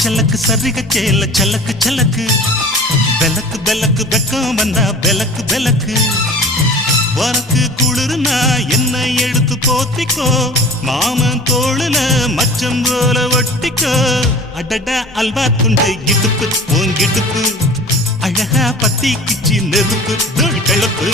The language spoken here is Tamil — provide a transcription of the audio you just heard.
சலக்கு சரிக சேல சலக்கு சலக்கு பெலக்கு பெலக்கு வெக்கம் வந்தா பெலக்கு பெலக்கு வரக்கு குளிர்னா என்ன எடுத்து போத்திக்கோ மாமன் தோளுல மச்சம் போல ஒட்டிக்கோ அடடா அல்வா துண்டு இடுப்பு உங்கிடுப்பு அழகா பத்தி கிச்சி நெருப்பு தோல் கிளப்பு